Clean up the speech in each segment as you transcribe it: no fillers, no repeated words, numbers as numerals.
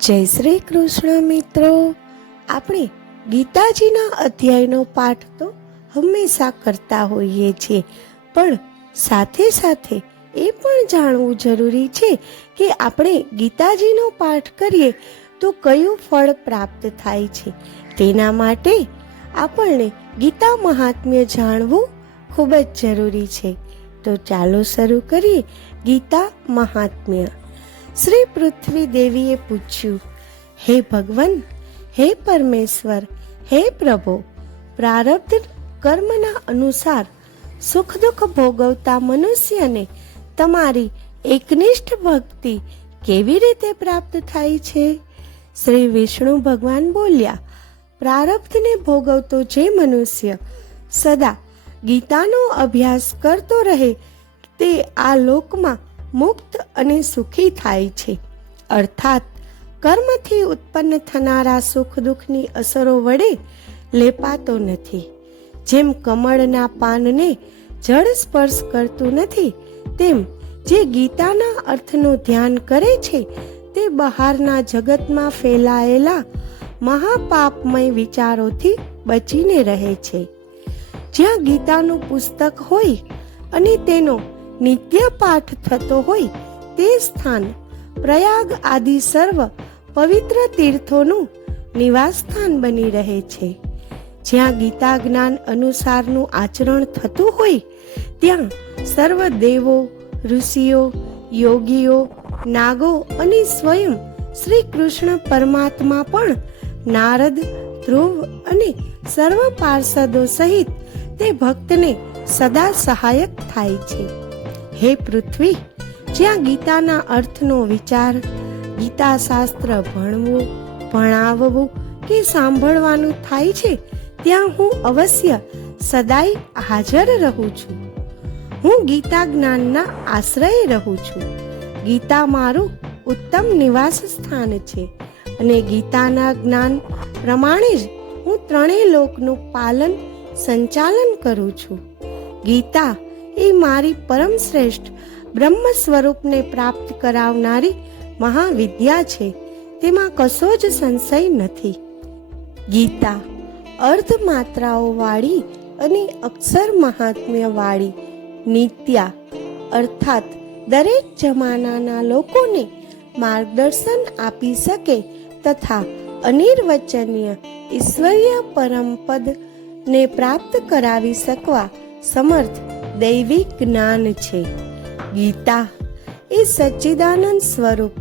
જય શ્રી કૃષ્ણ મિત્રો. આપણે ગીતાજીના અધ્યાયનો પાઠ તો હંમેશા કરતા હોઈએ છીએ, પણ સાથે સાથે એ પણ જાણવું જરૂરી છે કે આપણે ગીતાજીનો પાઠ કરીએ તો કયું ફળ પ્રાપ્ત થાય છે. તેના માટે આપણને ગીતા મહાત્મ્ય જાણવું ખૂબ જ જરૂરી છે. તો ચાલો શરૂ કરીએ ગીતા મહાત્મ્ય. શ્રી પૃથ્વી દેવીએ પૂછ્યું, હે ભગવાન, હે પરમેશ્વર, હે પ્રભુ, પ્રારબ્ધ કર્મના અનુસાર સુખ દુઃખ ભોગવતા મનુષ્યને તમારી એકનિષ્ઠ ભક્તિ કેવી રીતે પ્રાપ્ત થાય છે? શ્રી વિષ્ણુ ભગવાન બોલ્યા, પ્રારબ્ધને ભોગવતો જે મનુષ્ય સદા ગીતાનો અભ્યાસ કરતો રહે તે આ લોકમાં મુક્ત અને સુખી થાય છે. અર્થાત કર્મથી ઉત્પન્ન થનારા સુખ દુઃખની અસરો વડે લેપાતો નથી. જેમ કમળના પાનને જળ સ્પર્શ કરતું નથી, તેમ જે ગીતાના અર્થનું ધ્યાન કરે છે તે બહારના જગતમાં ફેલાયેલા મહાપાપમય વિચારોથી બચીને રહે છે. જ્યાં ગીતાનું પુસ્તક હોય અને તેનો નિત્ય પાઠ થતો હોય તે સ્થાન પ્રયાગ આદિ સર્વ પવિત્ર તીર્થોનું નિવાસ સ્થાન બની રહે છે. જ્યાં ગીતા જ્ઞાન અનુસારનું આચરણ થતું હોય ત્યાં સર્વ દેવો, ઋષિઓ, યોગીઓ, નાગો અને સ્વયં શ્રી કૃષ્ણ પરમાત્મા પણ નારદ, ધ્રુવ અને સર્વ પાર્ષદો સહિત તે ભક્તને સદા સહાયક થાય છે. હે પૃથ્વી, જ્યાં ગીતાના અર્થનો વિચાર, ગીતા શાસ્ત્ર ભણવું, ભણાવવું કે સાંભળવાનું થાય છે ત્યાં હું અવશ્ય સદાય હાજર રહું છું. હું ગીતા જ્ઞાનના આશ્રયે રહું છું. ગીતા મારું ઉત્તમ નિવાસ સ્થાન છે અને ગીતાના જ્ઞાન પ્રમાણે જ હું ત્રણેય લોકનું પાલન સંચાલન કરું છું. ગીતા એ મારી પરમ શ્રેષ્ઠ બ્રહ્મ સ્વરૂપને પ્રાપ્ત કરાવનારી મહાવિદ્યા છે, તેમાં કશો જ સંશય નથી. ગીતા અર્ધ માત્રાઓ વાળી અને અક્ષર મહાત્મ્ય વાળી નિત્યા અર્થાત દરેક જમાનાના લોકોને માર્ગદર્શન આપી શકે તથા અનિર્વચનીય ઈશ્વરીય પરમપદ ને પ્રાપ્ત કરાવી શકવા સમર્થ દૈવિક જ્ઞાન છે. ગીતા એ સચ્ચિદાનંદ સ્વરૂપ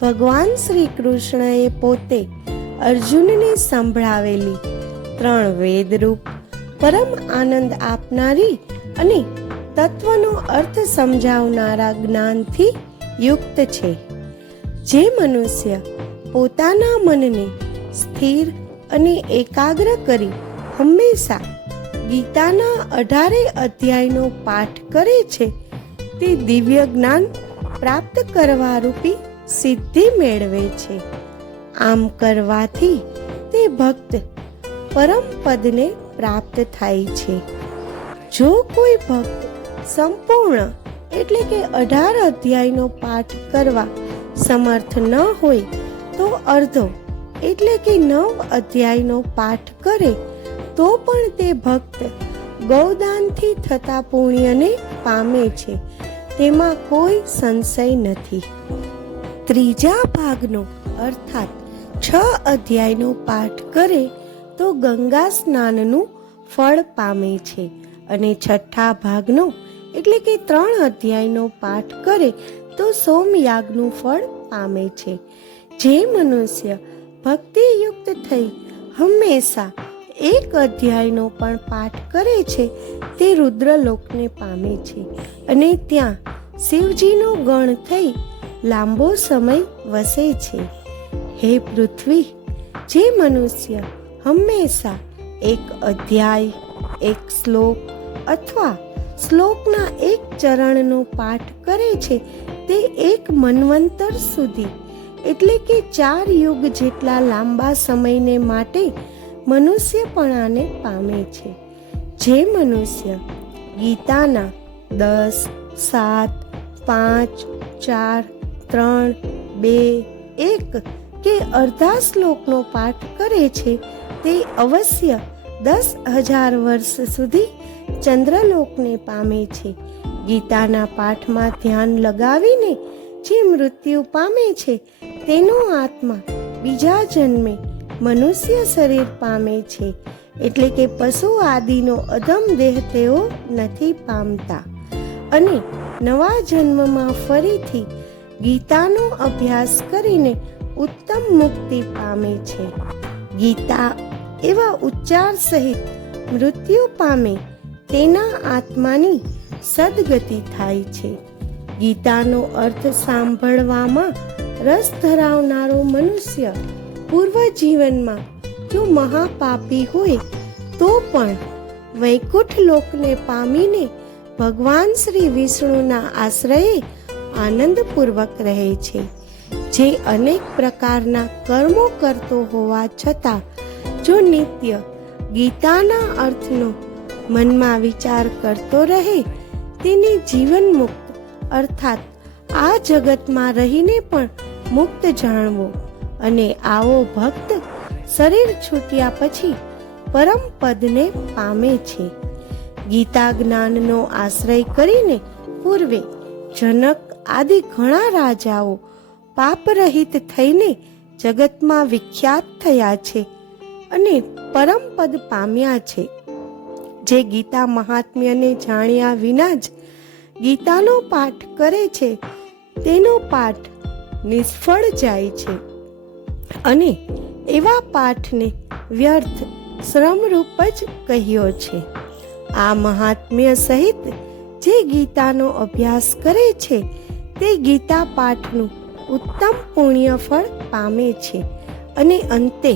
ભગવાન શ્રી કૃષ્ણએ પોતે અર્જુનને સંભળાવેલી ત્રણ વેદરૂપ પરમ આનંદ આપનારી અને તત્વનો અર્થ સમજાવનારા જ્ઞાનથી યુક્ત છે. જે મનુષ્ય પોતાના મનને સ્થિર અને એકાગ્ર કરી હંમેશા ગીતાના 18 અધ્યાયનો પાઠ કરે છે તે દિવ્ય જ્ઞાન પ્રાપ્ત કરવા રૂપી સિદ્ધિ મેળવે છે. આમ કરવાથી તે ભક્ત પરમ પદને પ્રાપ્ત થાય છે. જો કોઈ ભક્ત સંપૂર્ણ એટલે કે 18 અધ્યાયનો પાઠ કરવા સમર્થ ન હોય તો અર્ધો એટલે કે 9 અધ્યાયનો પાઠ કરે તો પણ તે ભક્ત ગૌદાનથી થતા પુણ્યને પામે છે, તેમાં કોઈ સંશય નથી. ત્રીજા ભાગનો અર્થાત 6 અધ્યાયનો પાઠ કરે તો ગંગા સ્નાનનું ફળ પામે છે અને છઠ્ઠા ભાગનો એટલે કે 3 અધ્યાયનો પાઠ કરે તો સોમયાગનું ફળ પામે છે. જે મનુષ્ય ભક્તિયુક્ત થઈ હંમેશા 1 અધ્યાયનો પણ પાઠ કરે છે તે રુદ્રલોકને પામે છે અને ત્યાં શિવજીનો ગણ થઈ લાંબો સમય વસે છે. હે પૃથ્વી, જે મનુષ્ય હંમેશા 1 અધ્યાય, 1 શ્લોક અથવા શ્લોકના 1 ચરણનો પાઠ કરે છે તે 1 મન્વંતર સુધી એટલે કે 4 યુગ જેટલા લાંબા સમયને માટે મનુષ્યપણાને પામે છે. જે મનુષ્ય ગીતાના 10, 7, 5, 4, 3, 2, 1 કે અડધા શ્લોકનો પાઠ કરે છે તે અવશ્ય 10,000 વર્ષ સુધી ચંદ્રલોકને પામે છે. ગીતાના પાઠમાં ધ્યાન લગાવીને જે મૃત્યુ પામે છે તેનો આત્મા બીજા જન્મે મનુષ્ય શરીર પામે છે. એટલે કે પશુ આદિનો અધમ દેહ તેઓ નથી પામતા અને નવા જન્મમાં ફરીથી ગીતાનો અભ્યાસ કરીને ઉત્તમ મુક્તિ પામે છે. ગીતા એવા ઉચ્ચાર સહિત મૃત્યુ પામે તેના આત્માની સદગતિ થાય છે. ગીતાનો અર્થ સાંભળવામાં રસ ધરાવનારો મનુષ્ય પૂર્વ જીવનમાં જો મહાપાપી હોય તો પણ વૈકુંઠ લોકને પામીને ભગવાન શ્રી વિષ્ણુના આશ્રયે આનંદપૂર્વક રહે છે. જે અનેક પ્રકારના કર્મો કરતો હોવા છતાં જો નિત્ય ગીતાના અર્થનો મનમાં વિચાર કરતો રહે તેને જીવન મુક્ત અર્થાત આ જગતમાં રહીને પણ મુક્ત જાણવો અને આવો ભક્ત શરીર છૂટ્યા પછી પરમ પદને પામે છે. ગીતા જ્ઞાનનો આશ્રય કરીને પૂર્વે જનક આદિ ઘણા રાજાઓ પાપરહિત થઈને જગતમાં વિખ્યાત થયા છે અને પરમ પદ પામ્યા છે. જે ગીતા મહાત્મ્યને જાણ્યા વિના જ ગીતાનો પાઠ કરે છે તેનો પાઠ નિષ્ફળ જાય છે અને એવા પાઠને વ્યર્થ શ્રમરૂપ જ કહ્યો છે. આ મહાત્મ્ય સહિત જે ગીતાનો અભ્યાસ કરે છે તે ગીતા પાઠનું ઉત્તમ પુણ્ય ફળ પામે છે અને અંતે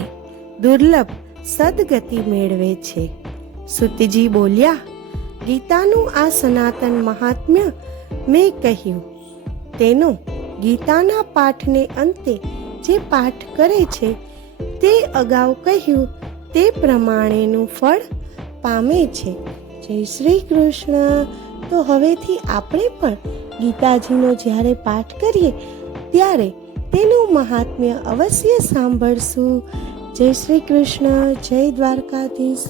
દુર્લભ સદગતિ મેળવે છે. સુતજી બોલ્યા, ગીતાનું આ સનાતન મહાત્મ્ય મેં કહ્યું તેનો ગીતાના પાઠને અંતે જે પાઠ કરે છે તે અગાઉ કહ્યું તે પ્રમાણેનું ફળ પામે છે. જય શ્રી કૃષ્ણ. તો હવેથી આપણે પણ ગીતાજીનો જ્યારે પાઠ કરીએ ત્યારે તેનું મહાત્મ્ય અવશ્ય સાંભળશું. જય શ્રી કૃષ્ણ. જય દ્વારકાધીશ.